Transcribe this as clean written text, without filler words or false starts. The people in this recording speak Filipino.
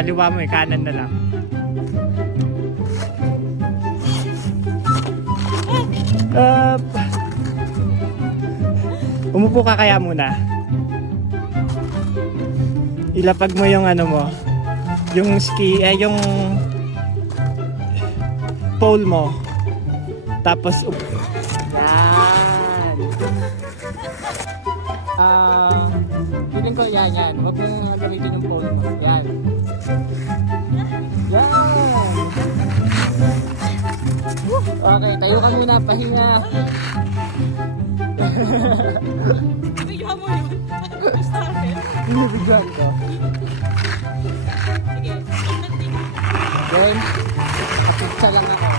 kaliwa mo eh, kanan na lang. Up. Umupo ka kaya muna. Ilapag mo yung ano mo, yung ski, yung pole mo. Tapos, yan. Feeling ko yan. Huwag mong gamitin yung pole mo. Yan. Yan. Okay, tayo ka muna, pahinga. Bigyan mo yun. Binibigyan ko. Sige. Then, kapitsa lang ako.